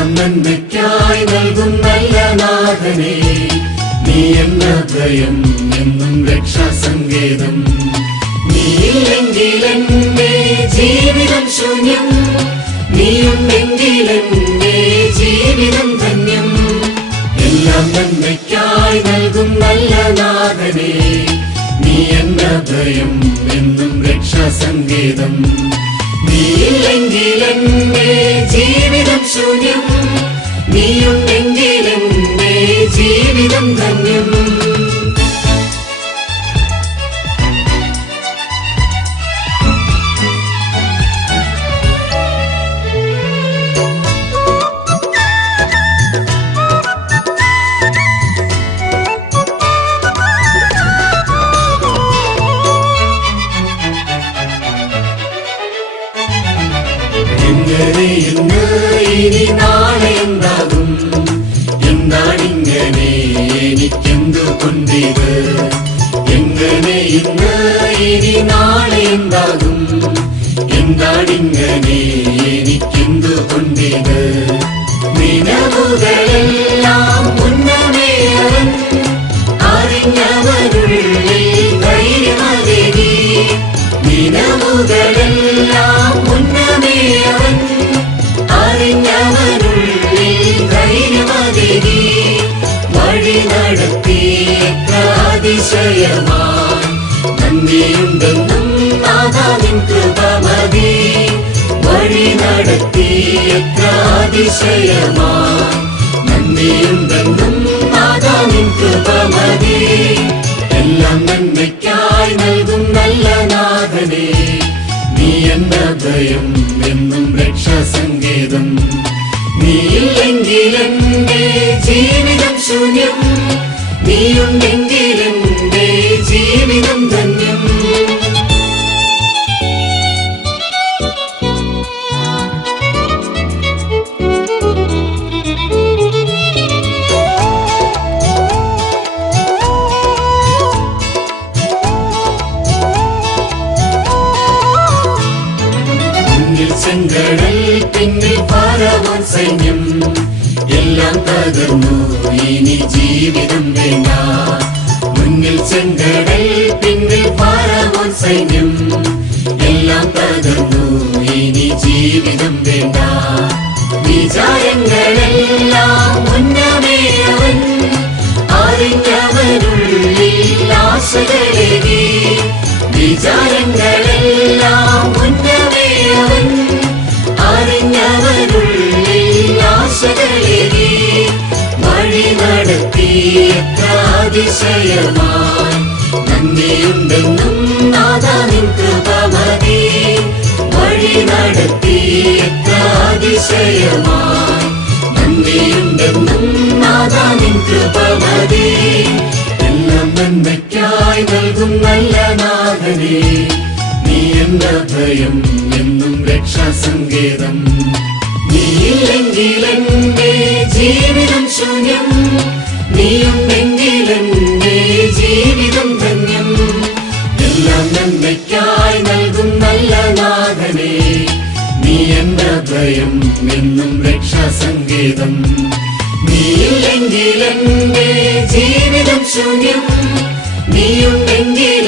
എല്ലാം നന്മയ്ക്കായി നൽകും നല്ല നാഥനെ, നീ എന്ന ഭയം എന്നും രക്ഷാസങ്കേതം. നീയില്ലെങ്കിൽ എന്റെ ജീവിതം ശൂന്യം, നീയുണ്ടെങ്കിൽ എന്റെ ജീവിതം ധന്യം. എല്ലാം നന്മയ്ക്കായി നൽകും നല്ല നാഥനെ, നീ എന്ന ഭയം എന്നും രക്ഷാസങ്കേതം. നീയില്ലെങ്കിൽ എന്റെ ജീവിതം ശൂന്യം, നീയുണ്ടെങ്കിൽ എന്റെ ജീവിതം ധന്യം. ഇന്ന് ഇനി നാളെ എന്താകും, എന്താണിങ്ങനെ എനിക്കെന്തുകൊണ്ടിത്? എങ്ങനെ ഇന്ന് ഇനി നാളെ എന്താകും, എന്താണിങ്ങനെ എനിക്കെന്തുകൊണ്ടിത്? നിലവുകളെല്ലാം മുന്നമേ അവൻ അറിഞ്ഞവരുള്ളിൽ ധൈര്യമതേകി. നിലവുകളെല്ലാം മുന്നമേ അവൻ അറിഞ്ഞവരുള്ളിൽ ധൈര്യമതേകി. വഴി നടത്തി എത്ര അതിശയമായി, നന്ദിയുണ്ടെന്നും നാഥാ നിൻ കൃപ മതി. വഴി നടത്തി എത്ര അതിശയമായി, നന്ദിയുണ്ടെന്നും നാഥാ നിൻ കൃപ മതി. എല്ലാം നന്മയ്ക്കായി നൽകും നല്ല നാഥനെ, നീ എന്ന ഭയം എന്നും രക്ഷാസങ്കേതം. നീയില്ലെങ്കിൽ എന്റെ ജീവിതം ശൂന്യം, നീയുണ്ടെങ്കിൽ എന്റെ ജീവിതം ധന്യം. ചെങ്കടൽ പിന്നിൽ ഫറവോൻ സൈന്യം, എല്ലാം തകർന്നു ഇനി ജീവിതം വേണ്ട. മുന്നിൽ ചെങ്കടൽ പിന്നിൽ ഫറവോൻ സൈന്യം, എല്ലാം തകർന്നു ഇനി ജീവിതം വേണ്ട. വിചാരങ്ങളെല്ലാം മുന്നമേ അവൻ അറിഞ്ഞവരുള്ളിൽ ആശകളേകി. വിചാരങ്ങളെല്ലാം മുന്നമേ അവൻ അറിഞ്ഞവരുള്ളിൽ ആശകളേകി. വഴി നടത്തി എത്ര അതിശയമായി, നന്ദിയുണ്ടെന്നും നാഥാ നിൻ കൃപ മതി. വഴി നടത്തി എത്ര അതിശയമായി, നന്ദിയുണ്ടെന്നും നാഥാ നിൻ കൃപ മതി. എല്ലാം നന്മയ്ക്കായി നൽകും നല്ല നാഥനെ, നീ എന്ന ഭയം എന്നും രക്ഷാസങ്കേതം. നീയില്ലെങ്കിൽ എന്റെ ജീവിതം ശൂന്യം, നീയുണ്ടെങ്കിൽ എന്റെ ജീവിതം ധന്യം. എല്ലാം നന്മയ്ക്കായി നൽകും നല്ല നാഥനെ, നീ എന്ന ഭയം എന്നും രക്ഷാസങ്കേതം. നീയില്ലെങ്കിൽ എന്റെ ജീവിതം ശൂന്യം, നീയുണ്ടെങ്കിൽ